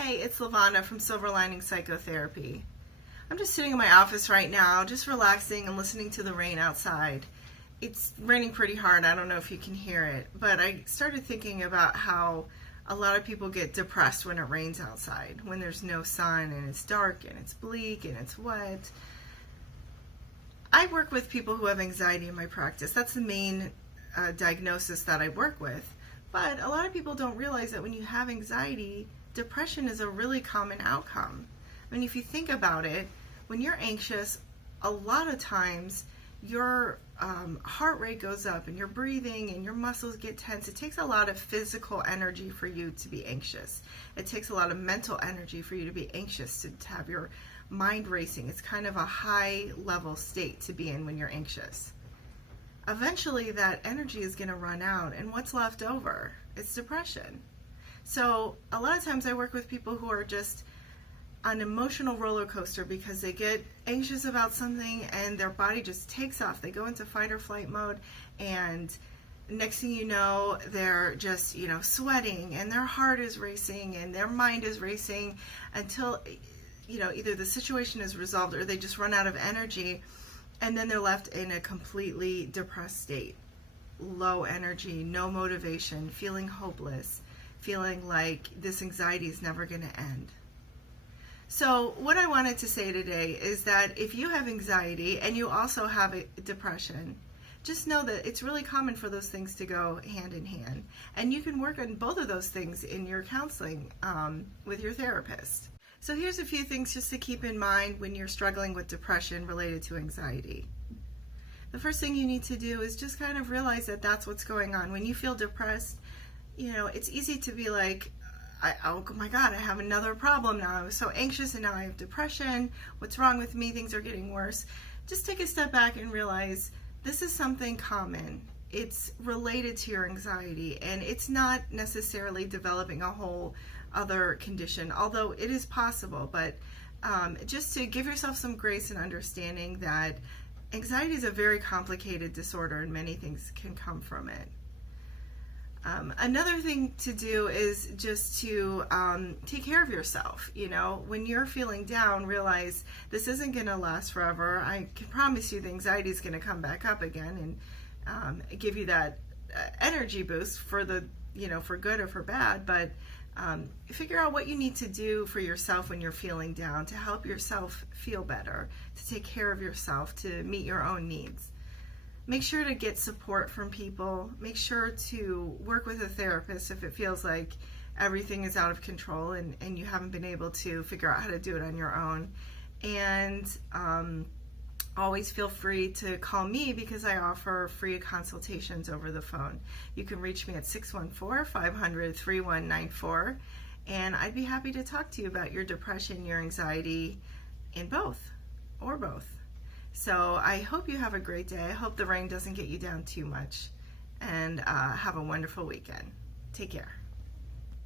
Hey, it's Lavana from Silver Lining Psychotherapy. I'm just sitting in my office right now, just relaxing and listening to the rain outside. It's raining pretty hard. I don't know if you can hear it, but I started thinking about how a lot of people get depressed when it rains outside, when there's no sun and it's dark and it's bleak and it's wet. I work with people who have anxiety in my practice. That's the main diagnosis that I work with. But a lot of people don't realize that when you have anxiety, depression is a really common outcome. I mean, if you think about it, when you're anxious, a lot of times your heart rate goes up and your breathing and your muscles get tense. It takes a lot of physical energy for you to be anxious. It takes a lot of mental energy for you to be anxious, to have your mind racing. It's kind of a high level state to be in when you're anxious. Eventually that energy is going to run out, and what's left over? It's depression. So a lot of times I work with people who are just on an emotional roller coaster because they get anxious about something and their body just takes off. They go into fight or flight mode, and next thing you know, they're just, sweating, and their heart is racing and their mind is racing until, either the situation is resolved or they just run out of energy, and then they're left in a completely depressed state. Low energy, no motivation, feeling hopeless, feeling like this anxiety is never going to end. So what I wanted to say today is that if you have anxiety and you also have a depression, just know that it's really common for those things to go hand in hand. And you can work on both of those things in your counseling with your therapist. So here's a few things just to keep in mind when you're struggling with depression related to anxiety. The first thing you need to do is just kind of realize that that's what's going on. When you feel depressed, it's easy to be like, oh my God, I have another problem now. I was so anxious and now I have depression. What's wrong with me? Things are getting worse. Just take a step back and realize this is something common. It's related to your anxiety, and it's not necessarily developing a whole other condition, although it is possible. But just to give yourself some grace and understanding that anxiety is a very complicated disorder and many things can come from it. Another thing to do is just to take care of yourself. When you're feeling down, realize this isn't going to last forever. I can promise you the anxiety is going to come back up again and give you that energy boost for for good or for bad. But figure out what you need to do for yourself when you're feeling down to help yourself feel better, to take care of yourself, to meet your own needs. Make sure to get support from people. Make sure to work with a therapist if it feels like everything is out of control and you haven't been able to figure out how to do it on your own. And always feel free to call me because I offer free consultations over the phone. You can reach me at 614-500-3194, and I'd be happy to talk to you about your depression, your anxiety, in both. So I hope you have a great day. I hope the rain doesn't get you down too much, and have a wonderful weekend. Take care.